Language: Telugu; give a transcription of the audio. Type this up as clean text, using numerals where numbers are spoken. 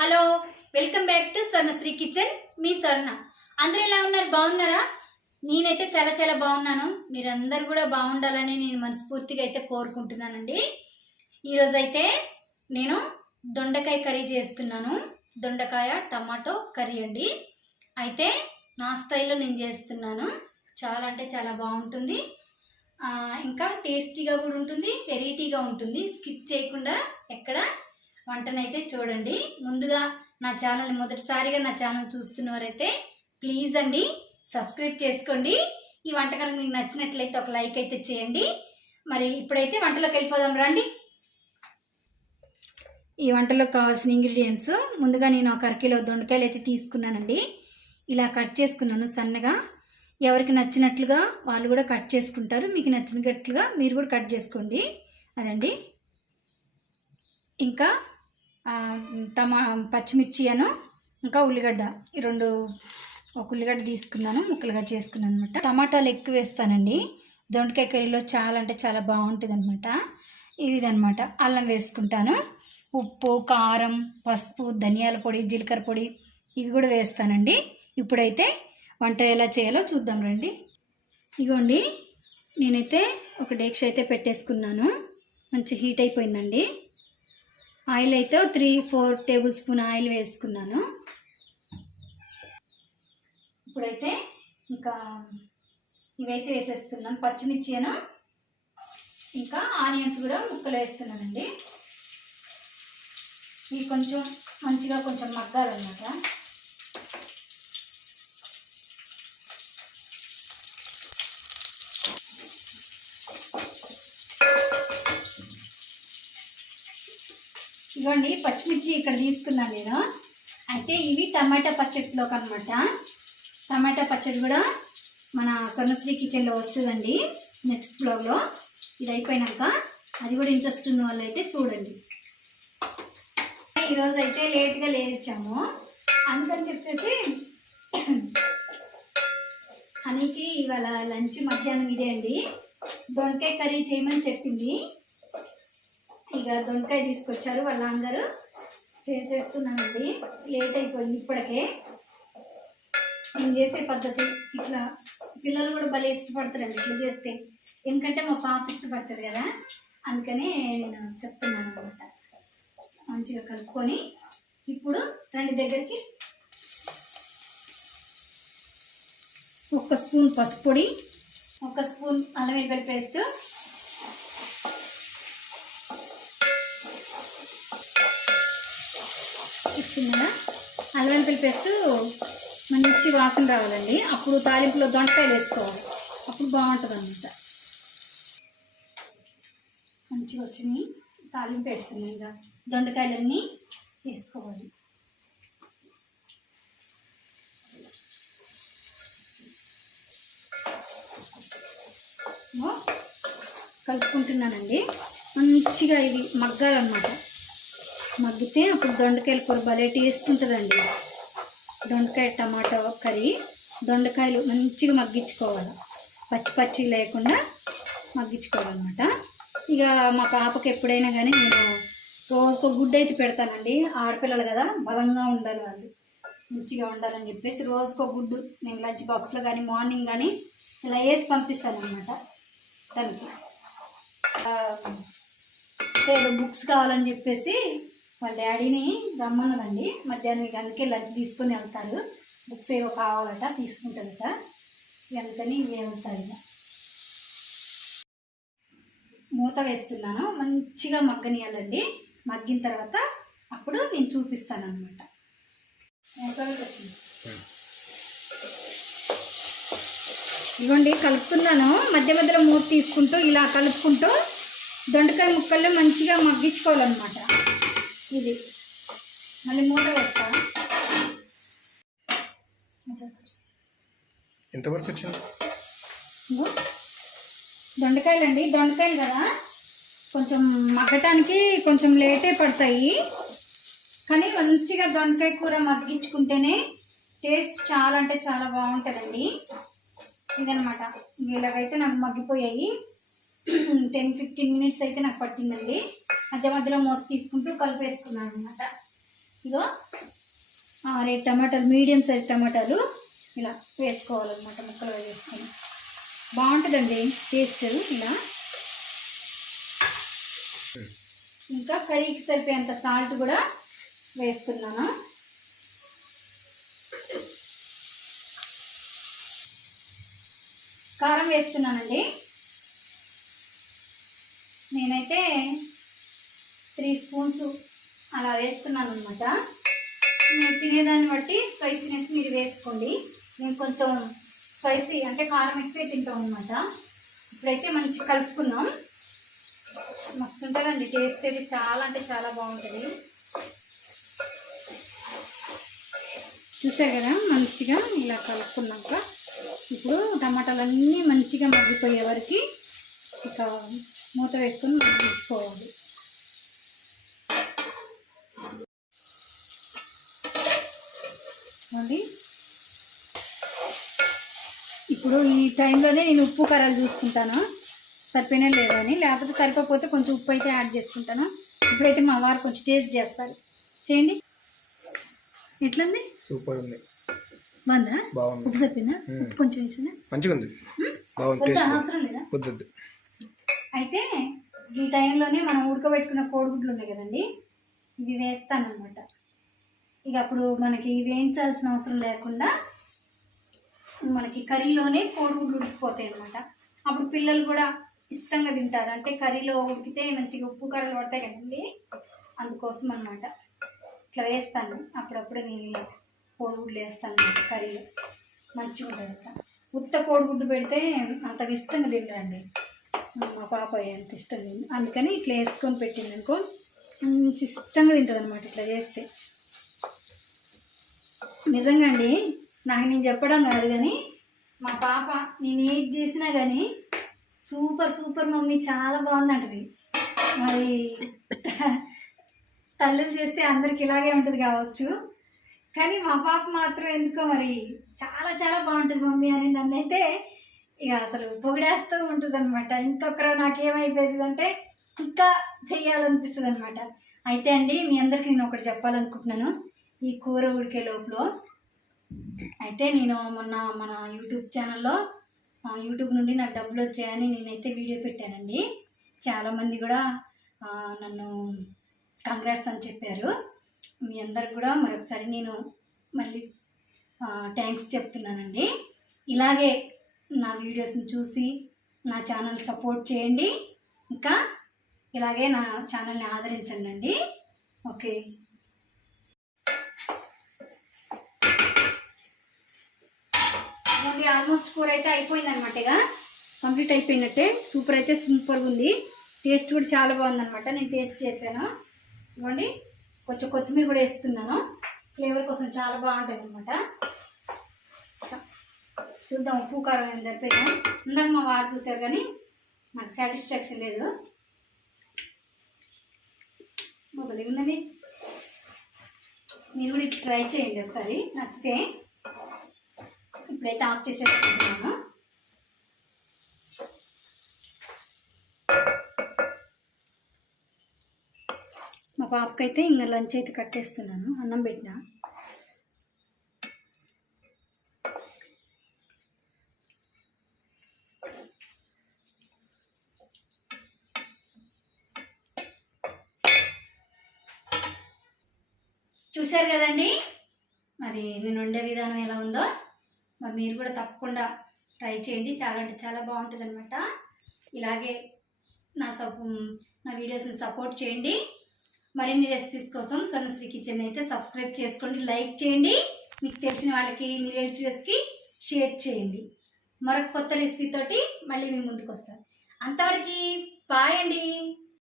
Hello, welcome back to Swarnasri kitchen. మీ స్వర్ణ. అందరూ ఎలా ఉన్నారు? బాగున్నారా? నేనైతే చాలా చాలా బాగున్నాను. మీరందరూ కూడా బాగుండాలని నేను మనస్ఫూర్తిగా అయితే కోరుకుంటున్నానండి. ఈరోజైతే నేను దొండకాయ కర్రీ చేస్తున్నాను. దొండకాయ టమాటో కర్రీ అండి. అయితే నా స్టైల్లో నేను చేస్తున్నాను. చాలా అంటే చాలా బాగుంటుంది. ఇంకా టేస్టీగా కూడా ఉంటుంది, వెరైటీగా ఉంటుంది. స్కిప్ చేయకుండా ఎక్కడ వంటనైతే చూడండి. ముందుగా నా ఛానల్ మొదటిసారిగా నా ఛానల్ చూస్తున్నవారైతే ప్లీజ్ అండి సబ్స్క్రైబ్ చేసుకోండి. ఈ వంటకాలు మీకు నచ్చినట్లయితే ఒక లైక్ అయితే చేయండి. మరి ఇప్పుడైతే వంటలోకి వెళ్ళిపోదాం రండి. ఈ వంటలోకి కావాల్సిన ఇంగ్రీడియంట్స్ ముందుగా నేను ఒక అరకిలో దొండకాయలు అయితే తీసుకున్నానండి. ఇలా కట్ చేసుకున్నాను సన్నగా. ఎవరికి నచ్చినట్లుగా వాళ్ళు కూడా కట్ చేసుకుంటారు. మీకు నచ్చినట్లుగా మీరు కూడా కట్ చేసుకోండి. అదండి. ఇంకా పచ్చిమిర్చి ఇంకా ఉల్లిగడ్డ, ఈ ఒక ఉల్లిగడ్డ తీసుకున్నాను, ముక్కలుగా చేసుకున్నాను అనమాట. టమాటాలు ఎక్కువ వేస్తానండి. దొండకాయ కర్రీలో చాలా అంటే చాలా బాగుంటుంది అనమాట. ఇదనమాట. అల్లం వేసుకుంటాను. ఉప్పు, కారం, పసుపు, ధనియాల పొడి, జీలకర్ర పొడి ఇవి కూడా వేస్తానండి. ఇప్పుడైతే వంట ఎలా చేయాలో చూద్దాం రండి. ఇగోండి, నేనైతే ఒక డేక్ష అయితే పెట్టేసుకున్నాను. మంచి హీట్ అయిపోయిందండి. ఆయిల్ అయితే 3-4 టేబుల్ స్పూన్ ఆయిల్ వేసుకున్నాను. ఇప్పుడైతే ఇంకా ఇవైతే వేసేస్తున్నాను. పచ్చిమిర్చి ఇంకా ఆనియన్స్ కూడా ముక్కలు వేస్తున్నానండి. ఇవి కొంచెం మంచిగా కొంచెం మగ్గాలన్నమాట. ఇవ్వండి, పచ్చిమిర్చి ఇక్కడ తీసుకున్నాను నేను. అయితే ఇవి టమాటా పచ్చడిలోకి అనమాట. టమాటా పచ్చడి కూడా మన స్వర్ణశ్రీ కిచెన్లో వస్తుందండి నెక్స్ట్ బ్లాగ్లో. ఇది అయిపోయినాక అది కూడా ఇంట్రెస్ట్ ఉన్న వాళ్ళు అయితే చూడండి. ఈరోజు అయితే లేట్గా లేచాము, అందుకని చెప్పేసి హనీకి ఇవాళ లంచ్ మధ్యాహ్నం ఇదే అండి. దొండకాయ కర్రీ చేయమని చెప్పింది. ఇక దొండకాయ తీసుకొచ్చారు వాళ్ళందరూ, చేసేస్తున్నానండి. లేట్ అయిపోయింది ఇప్పటికే. నేను చేసే పద్ధతి ఇట్లా పిల్లలు కూడా భలే ఇష్టపడతారండి ఇట్లా చేస్తే. ఎందుకంటే మా పాప ఇష్టపడుతుంది కదా, అందుకనే నేను చెప్తున్నాను అనమాట. మంచిగా కలుపుకొని ఇప్పుడు రెండు దగ్గరికి 1 స్పూన్ పసుపు పొడి, 1 స్పూన్ అల్లం వెల్లుల్లి పేస్ట్, ఇస్తున్నాను. అల్లం వెల్లుల్లి పేస్ట్ మంచి వాసన రావాలండి. అప్పుడు తాలింపులో దొండకాయలు వేసుకోవాలి, అప్పుడు బాగుంటుంది అన్నమాట. మంచిగా వచ్చినాయి. తాలింపు వేస్తున్నాయి. ఇంకా దొండకాయలన్నీ వేసుకోవాలి. కలుపుకుంటున్నానండి. మంచిగా ఇవి మగ్గాలన్నమాట. మగ్గితే అప్పుడు దొండకాయల కూర భలే టేస్ట్ ఉంటుందండి. దొండకాయ టమాటో కర్రీ, దొండకాయలు మంచిగా మగ్గించుకోవాలి, పచ్చి లేకుండా మగ్గించుకోవాలన్నమాట. ఇక మా పాపకి ఎప్పుడైనా కానీ నేను రోజుకో గుడ్డు అయితే పెడతానండి. ఆడపిల్లలు కదా, బలంగా ఉండాలి వాళ్ళు, మంచిగా ఉండాలని చెప్పేసి రోజుకో గుడ్డు నేను లంచ్ బాక్స్లో కానీ మార్నింగ్ కానీ ఇలా వేసి పంపిస్తాను అనమాట. తనకి ఏదో బుక్స్ కావాలని చెప్పేసి వాళ్ళ డాడీని రమ్మన్నదండి మధ్యాహ్నం. అందుకే లంచ్ తీసుకొని వెళ్తారు. బుక్స్ ఏవో కావాలట, తీసుకుంటుందట. అందుకని వెళ్తారు. ఇక మూత వేస్తున్నాను. మంచిగా మగ్గనియాలండి. మగ్గిన తర్వాత అప్పుడు నేను చూపిస్తాను అనమాట. ఇవ్వండి, కలుపుతున్నాను. మధ్య మధ్యలో మూత తీసుకుంటూ ఇలా కలుపుకుంటూ దొండకాయ ముక్కలు మంచిగా మగ్గించుకోవాలన్నమాట. ఇది మళ్ళీ మూత వేస్తాను. ఎంతవరకు వచ్చింది? దొండకాయలు కదా, కొంచెం మగ్గటానికి కొంచెం లేటే పడతాయి. కానీ మంచిగా దొండకాయ కూర మగ్గించుకుంటేనే టేస్ట్ చాలా అంటే చాలా బాగుంటుందండి. ఇదనమాట. ఇలాగైతే నాకు మగ్గిపోయాయి. 10-15 మినిట్స్ అయితే నాకు పట్టిందండి. మధ్య మధ్యలో మూత తీసుకుంటూ కలిపేసుకున్నాను అనమాట. ఇగో 6 టమాటాలు, మీడియం సైజ్ టమాటాలు ఇలా వేసుకోవాలన్నమాట. ముక్కలుగా వేసుకొని బాగుంటుందండి టేస్ట్ ఇలా. ఇంకా కర్రీకి సరిపోయేంత సాల్ట్ కూడా వేస్తున్నాను. కారం వేస్తున్నానండి. నేనైతే 3 స్పూన్స్ అలా వేస్తున్నాను అనమాట. మీరు తినేదాన్ని బట్టి స్పైసీనెస్ మీరు వేసుకోండి. మేము కొంచెం స్పైసీ అంటే కారం ఎక్కువే తింటాం అనమాట. ఇప్పుడైతే మంచి కలుపుకుందాం. మస్తు ఉంటుందండి టేస్ట్ అయితే, చాలా అంటే చాలా బాగుంటుంది. చూసారు కదా, మంచిగా ఇలా కలుపుకున్నాక ఇప్పుడు టమాటాలన్నీ మంచిగా మగ్గిపోయే వరకు ఇక మూత వేసుకొని మగ్గించుకోవాలి. ఇప్పుడు ఈ టైంలోనే నేను ఉప్పు కారాలు చూసుకుంటాను సరిపోయినా లేదా అని, లేకపోతే సరిపోతే కొంచెం ఉప్పు అయితే యాడ్ చేసుకుంటాను. ఇప్పుడైతే మా వారు కొంచెం టేస్ట్ చేస్తారు. చేయండి. ఎట్లుంది? సూపర్ ఉంది. బాగుందా? బాగుంది. ఉప్పు సరిపోయిందా? ఉప్పు కొంచెం వేసినా మంచిగా ఉంది. బాగుంది. అవసరం లేదా? వద్దు. అయితే ఈ టైంలోనే మనం ఉడకబెట్టుకున్న కోడిగుడ్లు ఉన్నాయి కదండి, ఇవి వేస్తానన్నమాట. ఇక అప్పుడు మనకి వేయించాల్సిన అవసరం లేకుండా మనకి కర్రీలోనే కోడిగుడ్లు ఉడికిపోతాయి అన్నమాట. అప్పుడు పిల్లలు కూడా ఇష్టంగా తింటారు. అంటే కర్రీలో ఉడికితే మంచిగా ఉప్పు కారాలు పడతాయి కదండి, అందుకోసం అన్నమాట ఇట్లా వేస్తాను. అప్పుడప్పుడు నేను కోడిగుడ్లు వేస్తాను అన్నమాట కర్రీలో, మంచిగా ఉంటుంది అట్లా. ఉత్త కోడిగుడ్డు పెడితే అంత ఇష్టంగా తినరండి. మా పాప ఎంత ఇష్టం తింది, అందుకని ఇట్లా వేసుకొని పెట్టింది అనుకో మంచి ఇష్టంగా తింటుంది అనమాట ఇట్లా చేస్తే. నిజంగా అండి, నాకు నేను చెప్పడం కాదు కానీ మా పాప నేను ఏది చేసినా కానీ సూపర్ మమ్మీ చాలా బాగుందంటది. మరి తల్లులు చేస్తే అందరికి ఇలాగే ఉంటుంది కావచ్చు, కానీ మా పాప మాత్రం ఎందుకో మరి చాలా బాగుంటుంది మమ్మీ అని నన్నైతే ఇక అసలు పొగిడేస్తూ ఉంటుంది అనమాట. ఇంకొకరు నాకేమైపోయింది అంటే ఇంకా చెయ్యాలనిపిస్తుంది అనమాట. అయితే అండి, మీ అందరికీ నేను ఒకటి చెప్పాలనుకుంటున్నాను. ఈ కూర ఉడికే లోపల అయితే నేను మొన్న మన యూట్యూబ్ ఛానల్లో యూట్యూబ్ నుండి నాకు డబ్బులు వచ్చాయని నేనైతే వీడియో పెట్టానండి. చాలామంది కూడా నన్ను కంగ్రాట్స్ అని చెప్పారు. మీ అందరికి కూడా మరొకసారి నేను మళ్ళీ థ్యాంక్స్ చెప్తున్నానండి. ఇలాగే నా వీడియోస్ని చూసి నా ఛానల్ సపోర్ట్ చేయండి. ఇంకా ఇలాగే నా ఛానల్ని ఆదరించండి అండి. ఓకే. ఆల్మోస్ట్ కూర అయితే అయిపోయింది అనమాట. ఇక కంప్లీట్ అయిపోయినట్టే. సూపర్గా ఉంది. టేస్ట్ కూడా చాలా బాగుందనమాట. నేను టేస్ట్ చేశాను. ఇవ్వండి, కొంచెం కొత్తిమీర కూడా వేస్తున్నాను, ఫ్లేవర్ కోసం చాలా బాగుంటుంది అనమాట. చూద్దాం ఉప్పు కారం ఏం సరిపోయిందా. ఇందాక మా వారు చూసారు కానీ నాకు సాటిస్ఫాక్షన్ లేదు. మొదలు ఉన్నది. మీరు కూడా ట్రై చేయండి ఒకసారి, నచ్చితే. ఇప్పుడైతే ఆఫ్ చేసేసుకుంటున్నాను. మా పాపకైతే ఇంకా లంచ్ అయితే కట్టేస్తున్నాను. అన్నం పెట్టిన. చూశారు కదండి, మరి నేను వండే విధానం ఎలా ఉందో. మరి మీరు కూడా తప్పకుండా ట్రై చేయండి. చాలా అంటే చాలా బాగుంటుంది అనమాట. ఇలాగే నా వీడియోస్ని సపోర్ట్ చేయండి. మరిన్ని రెసిపీస్ కోసం స్వర్ణశ్రీ కిచెన్ అయితే సబ్స్క్రైబ్ చేసుకోండి, లైక్ చేయండి, మీకు తెలిసిన వాళ్ళకి మీ రిలేటివ్స్కి షేర్ చేయండి. మరొక కొత్త రెసిపీ తోటి మళ్ళీ మీ ముందుకు వస్తాను. అంతవరకు బాయ్ అండి.